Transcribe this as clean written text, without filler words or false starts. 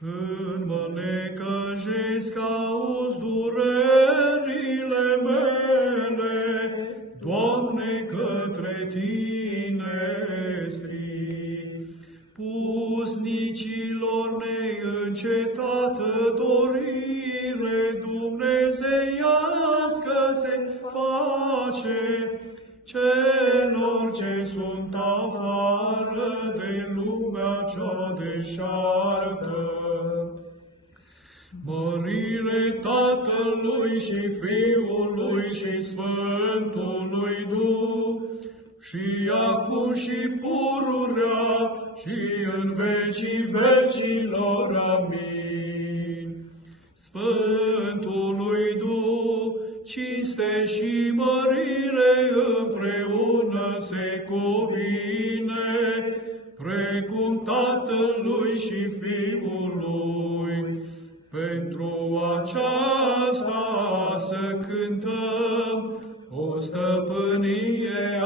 Când mă necăjesc, auzi durerile mele, Doamne, către Tine strig. Pusnicilor neîncetată dorire dumnezeiască se face, celor ce sunt afară de lumea cea deșartă. Mărire Tatălui și Fiului și Sfântului Duh, și acum și pururea și în vecii vecilor. Amin. Sfântului Duh, cinste și mărire împreună se cuvine, precum Tatălui și Fiului. Pentru aceasta să cântăm o stăpânie